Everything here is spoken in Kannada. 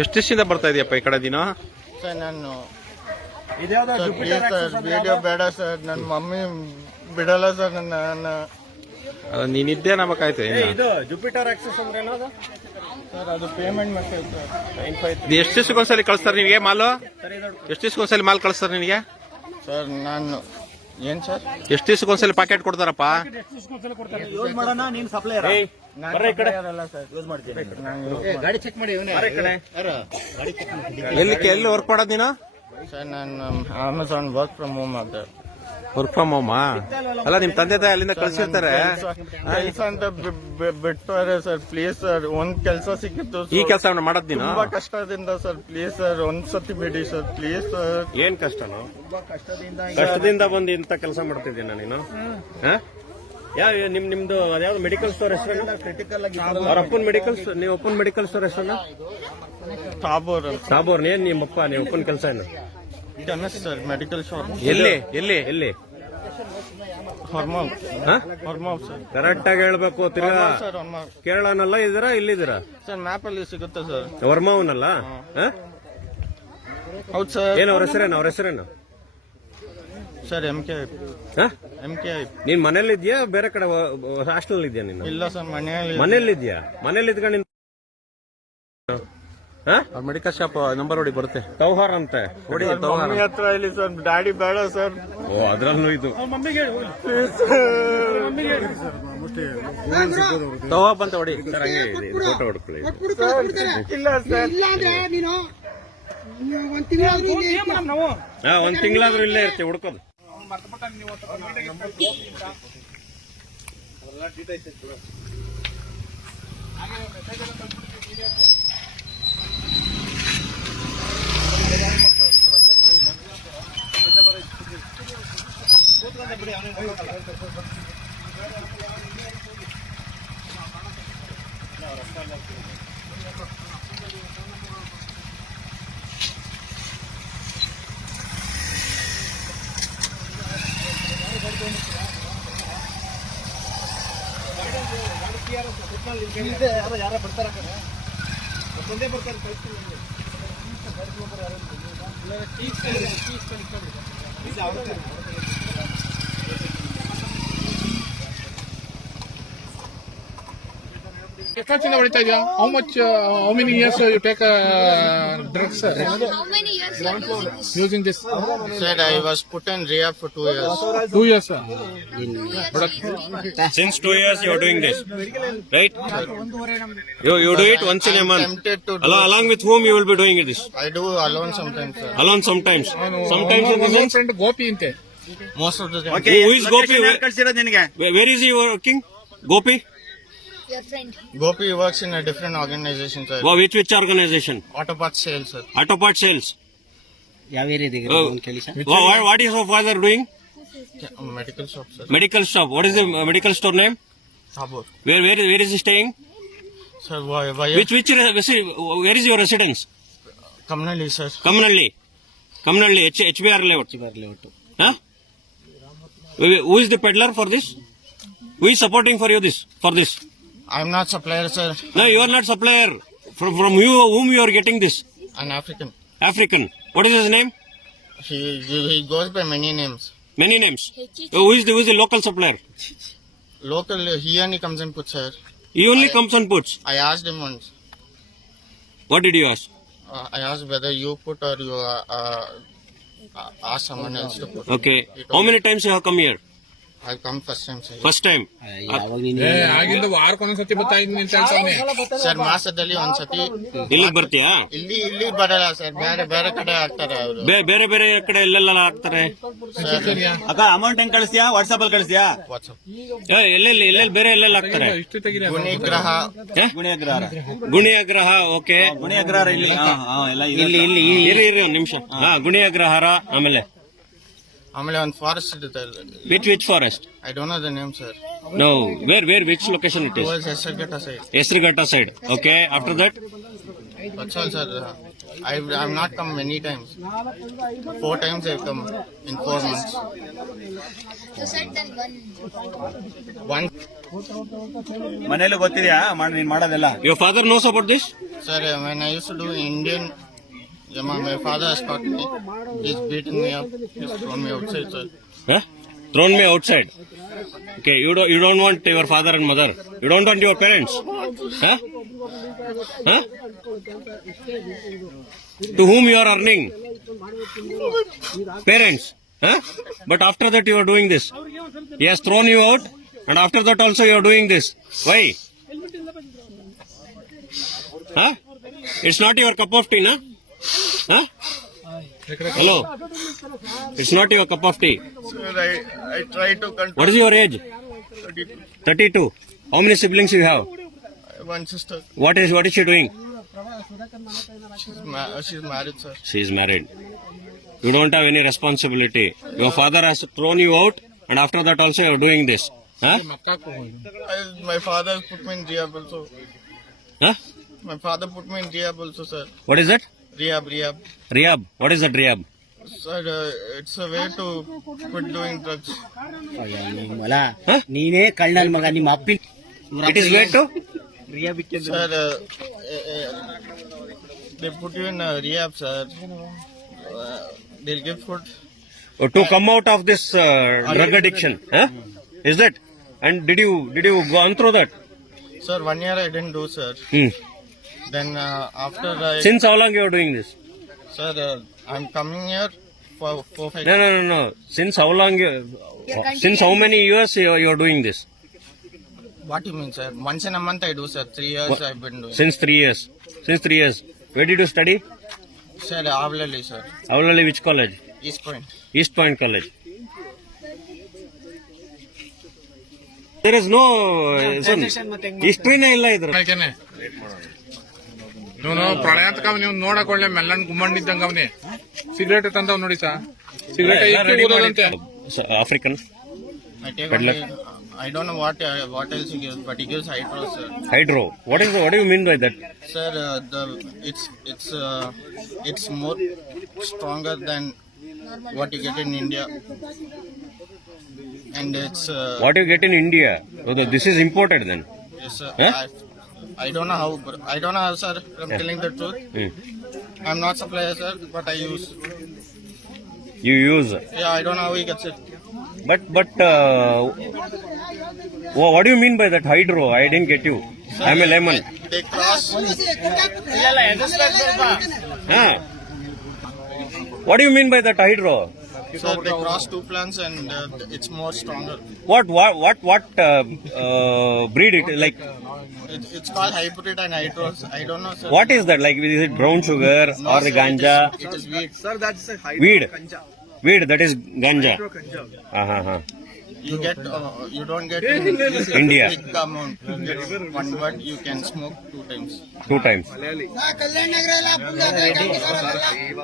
ಎಷ್ಟು ದಿವಸದಿಂದ ಬರ್ತಾ ಇದೆಯಪ್ಪ ಈ ಕಡೆ ದಿನ? ಸರ್ ನಾನು ವಿಡಿಯೋ ಬೇಡ ಸರ್, ನನ್ನ ಮಮ್ಮಿ ಬಿಡಲ್ಲ ಸರ್ ನನ್ನ. ನೀನಿದ್ದೇ ನಮಗಾಯ್ತು. ಇದು ಜುಪಿಟರ್ ಆಕ್ಸೆಸ್ ಅಂದ್ರೆ ಏನದು ಸರ್? ಅದು ಪೇಮೆಂಟ್ ಮೆಸೇಜ್ ಸರ್. ಎಷ್ಟು ದಿವಸಕ್ಕೊಂದ್ಸಲಿ ಕಳಿಸ್ತಾರೆ ನಿಮಗೆ ಮಾಲು? ಎಷ್ಟು ದಿವಸಕ್ಕೊಂದ್ಸಲಿ ಮಾಲ್ ಕಳಿಸ್ತಾರೆ ನಿನಗೆ? ಸರ್ ನಾನು ಏನ್ ಸರ್ ಎಷ್ಟು ದಿವಸಕ್ಕೊಂದ್ಸಲಿ ಪ್ಯಾಕೆಟ್ ಕೊಡ್ತಾರಪ್ಪ? ಯೂಸ್ ಮಾಡೋಣ, ನೀನ್ ಸಪ್ಲೈಯರ್ ಅಲ್ಲ ಸರ್, ಯೂಸ್ ಮಾಡ್ತೀನಿ. ಗಾಡಿ ಚೆಕ್ ಮಾಡಿ. ಎಲ್ಲಿ ವರ್ಕ್ ಮಾಡೋದು ನೀನು? ಸರ್ ನಾನು ಅಮೆಝಾನ್ ವರ್ಕ್ ಫ್ರಮ್ ಹೋಮ್ ಅಂತ. ವರ್ಕ್ ಫ್ರಮ್ ಹೋಮಾ? ಅಲ್ಲ ನಿಮ್ ತಂದೆ ತಾಯಿ ಅಲ್ಲಿಂದ ಕಳ್ಸಿರ್ತಾರೆ. ಕೆಲಸ ಅಂತ ಬಿಡ್ತಾರೆ ಸರ್, ಪ್ಲೀಸ್ ಸರ್. ಒಂದ್ ಕೆಲಸ ಸಿಕ್ಕಿತ್ತು, ಈ ಕೆಲಸ ಮಾಡೋದ್ ನೀನು? ತುಂಬಾ ಕಷ್ಟದಿಂದ ಸರ್, ಪ್ಲೀಸ್ ಸರ್ ಒಂದ್ಸತಿ ಬಿಡಿ ಸರ್, ಪ್ಲೀಸ್ ಸರ್. ಏನ್ ಕಷ್ಟನೋ? ಕಷ್ಟದಿಂದ ಬಂದು ಇಂತ ಕೆಲಸ ಮಾಡ್ತಿದ್ದೀನ ನೀನು? ನಿಮ್ದು ಅದ್ಯಾವ್ದು ಮೆಡಿಕಲ್ ಸ್ಟೋರ್ ಹೆಸರು? ಕ್ರಿಟಿಕಲ್ ಆಗಿ ಅವ್ರ ಅಪ್ಪನ್ ಮೆಡಿಕಲ್, ನೀವು ಅಪ್ಪನ್ ಮೆಡಿಕಲ್ ಸ್ಟೋರ್ ಹೆಸರು? ಸಾಬೋರ್. ಏನ್ ನಿಮ್ಮಪ್ಪ ನೀವು ಅಪ್ಪನ್ ಕೆಲಸ ಏನು? Chemist sir, medical shop. ಎಲ್ಲಿ? ಹಾರ್ಮೋನ್ ಸರ್. ಕರೆಕ್ಟ್ ಆಗಿ ಹೇಳ್ಬೇಕು. ತಿರ್ಗಾ ಸರ್ ಕೇರಳನಲ್ಲ ಇದೀರಾ, ಇಲ್ಲಿದ್ದೀರಾ ಸರ್? ಮ್ಯಾಪ್ ಅಲ್ಲಿ ಸಿಗುತ್ತೆ ಸರ್. ವರ್ಮಾವನಲ್ಲ? ಹೌದು ಸರ್. ಏನು ಅವ್ರ ಹೆಸರೇನು? Sir MK. ನೀನ್ ಮನೇಲಿ ಇದೆಯಾ ಬೇರೆ ಕಡೆ ಹಾಸ್ಟೆಲ್ ಇದೆಯಾ ನೀನು? ಇಲ್ಲ ಸರ್, ಮನೇಲಿ ಇದೆಯಾ? ಮನೇಲಿ ಇದ್ಕೊಂಡು ಮೆಡಿಕಲ್ ಶಾಪ್ ನಂಬರ್ ಹೊಡಿ ಬರುತ್ತೆ. ತೌಹಾರ್ ಅಂತೆ ಹೊಡಿ. ಮಮ್ಮಿ ಹತ್ರ ಇಲ್ಲಿ ಸರ್, ಡ್ಯಾಡಿ ಬೇಡ ಸರ್. ಓ ಅದ್ರಲ್ಲೂ ಇದು ತವಾ ಬಂತ ಹೊಡಿ. ಸರ್ ಹಂಗೆ ಇದೆ, ಫೋಟೋ ಹೊಡ್ಕೊಳ್ಳಿ. ಇಲ್ಲ ಸರ್, ಒಂದ್ ತಿಂಗಳಾದ್ರೂ ಇಲ್ಲೇ ಇರ್ತೀವಿ ಹುಡ್ಕೋದು. ಯಾರ ಬರ್ತಾರ ಎಷ್ಟು ಹೊಡಿತಾ ಇದೆಯಾ? How many years you take drugs? How many years you are using this? using this? Sir, I was put in rehab for 2 years. 2 years. Since 2 years you are doing this, right? You do it once in a month. Tempted to do. Along with whom you will be doing this? I do alone sometimes, sir. Alone sometimes. Sometimes in the sense. Friend Gopi ಅಂತೆ. Most of the time. Who is Gopi? Where is he working? Gopi? Your friend. Gopi works in a different organization, sir. Which organization? Auto parts sales, sir. Auto part sales. ಯಾವ ಏರಿಯಾದಾಗ ಕೇಳಿ sir? What is your father doing? Medical shop, sir. Medical shop. What is the medical store name? Sabur. Where is he staying? Sir, why? Where is your residence? Kamnali, sir. Kamnalli, HBR layout. Layout. Huh? Who is the peddler for this? Who is supporting for you for this? I'm not supplier, sir. No, you are not supplier. From whom you are getting this? An African. African. What is his name? He goes by many names. Many names. Who is the local supplier? Local, he only comes and puts, sir. He only comes and puts. I asked him once. What did you ask? I asked whether you put or you ask someone else to put. Okay. How many times you have come here? I've come first time, sir. First time. ಯಾವಾಗ ನೀನು ಆಗಿಂದ ವಾರಕ್ಕೊಂದೊಂದ್ಸತಿ ಬರ್ತಾ ಇದ್ದೀನಿ ಅಂತ ಹೇಳ್ತಾನೆ. ಸರ್ ಮಾಸದಲ್ಲಿ ಒಂದ್ಸತಿ ಇಲ್ಲಿಗೆ ಬರ್ತೀಯಾ? ಇಲ್ಲಿ ಬರಲ್ಲ ಸರ್, ಬೇರೆ ಕಡೆ ಹಾಕ್ತಾರೆ ಅವರು. ಬೇರೆ ಕಡೆ ಎಲ್ಲೆಲ್ಲ ಹಾಕ್ತಾರೆ. ಅಕ್ಕ ಅಮೌಂಟ್ ಹೆಂಗ್ ಕಳಿಸ್ತೀಯಾ? ವಾಟ್ಸ್ಆಪ್ ಅಲ್ಲಿ ಕಳಿಸ್ತೀಯಾ? ವಾಟ್ಸಪ್. ಎಲ್ಲೆಲ್ಲಿ ಬೇರೆ ಎಲ್ಲೆಲ್ಲ ಹಾಕ್ತಾರೆ? ಇಷ್ಟು ತೆಗಿರಿ. ಗುಣಿಗ್ರಹ. ಗುಣಿ ಅಗ್ರಹ. ಓಕೆ. ಗುಣಿ ಅಗ್ರಹಾರ ಇಲ್ಲಿ ಎಲ್ಲ ಇಲ್ಲಿ ಇರಿ ಒಂದ್ ನಿಮಿಷ. ಗುಣಿ ಅಗ್ರಹಾರ. ಆಮೇಲೆ ಒಂದು ಫಾರೆಸ್ಟ್ ಇರುತ್ತೆ. Which forest? I don't know the name, sir. No. Where? Which location it is? Towards Esarghetta side. Esarghetta side. Okay. After that? That's all, sir. I've not come many times. 4 times I've come in 4 months. You said then one. One, ಮನೇಲಿ ಗೊತ್ತಿದ್ಯಾ ನೀನ್ ಮಾಡೋದೆಲ್ಲ? Your father knows about this? sir, when I used to do Indian, my father has caught me. He's beaten me up. He's thrown me outside, sir. Huh? Thrown me outside. Okay, you don't want your father and mother. You don't want your parents. Huh? Huh? To whom you are earning? Parents. Huh? But after that you are doing this. He has thrown you out, and after that also you are doing this. Why? Huh? It's not your cup of tea, na? Huh? Hello. It's not your cup of tea. Sir, I try to control. What is your age? 32. How many siblings you have? One sister. What is she doing? She's married, sir. She is married. You don't have any responsibility. Your father has thrown you out, and after that also you are doing this. Huh? My father put me in rehab also. Huh? My father put me in rehab also, sir. What is that? Rehab. Rehab. What is that rehab? Sir, it's a way to quit doing drugs. Huh? ನೀನೇ ಕಳ್ಳನ ಮಗ ನಿಮ್ಮ ಅಪ್ಪಿನ It is way to? Sir, they put you in rehab, sir. They'll give food. To come out of this drug addiction. Huh? Is that? And did you go on through that? Sir, 1 year I didn't do, sir. Then after I... Since how long you are doing this? Sir, I'm coming here for 4-5 No. Since how long since how many years you are doing this? What do you mean, sir? Once in a month I do, sir. 3 years I've been doing. Since 3 years. Since 3 years. Where did you study? Sir, Avlali, sir. Avlali, which college? East Point. East Point College. There is no historyನೇ ಇಲ್ಲ ಇದ್ರ. ಇವನು ಪ್ರಳಯ ಅಂತ ನೀವು ನೋಡಕ್ ಒಳ್ಳೆ ಮೆಲ್ಲನ್ ಗುಮ್ಮಣ್ಣಿದ್ದಂಗ ಅವನೇ ಸಿಗರೇಟ್ ತಂದವ್ ನೋಡಿ ಸಾ cigarette ಓದೋದಂತೆ African. I take only, I don't know what else he gives, but he gives hydro, sir. Hydro. What do you mean by that? Sir, it's more stronger than what you get in India, and it's. What you get in India? Oh, this is imported then. Yes, sir. Huh? I don't know how. I don't know how, sir. I'm telling the truth. I'm not supplier, sir, but I use. You use. Yeah, I don't know how he gets it. But what do you mean by that hydro? I didn't get you. I'm a lemon. They cross. Huh? What do you mean by that hydro? Sir, they cross 2 plants and it's more stronger. What breed it like? It's called hybrid and hydros. I don't know, sir. What is that like? Is it brown sugar No, or sir, ganja? It is weed. Sir that's Weed. Weed. That is ganja. You don't get India. big amount. You get one, but you can smoke 2 times. 2 times.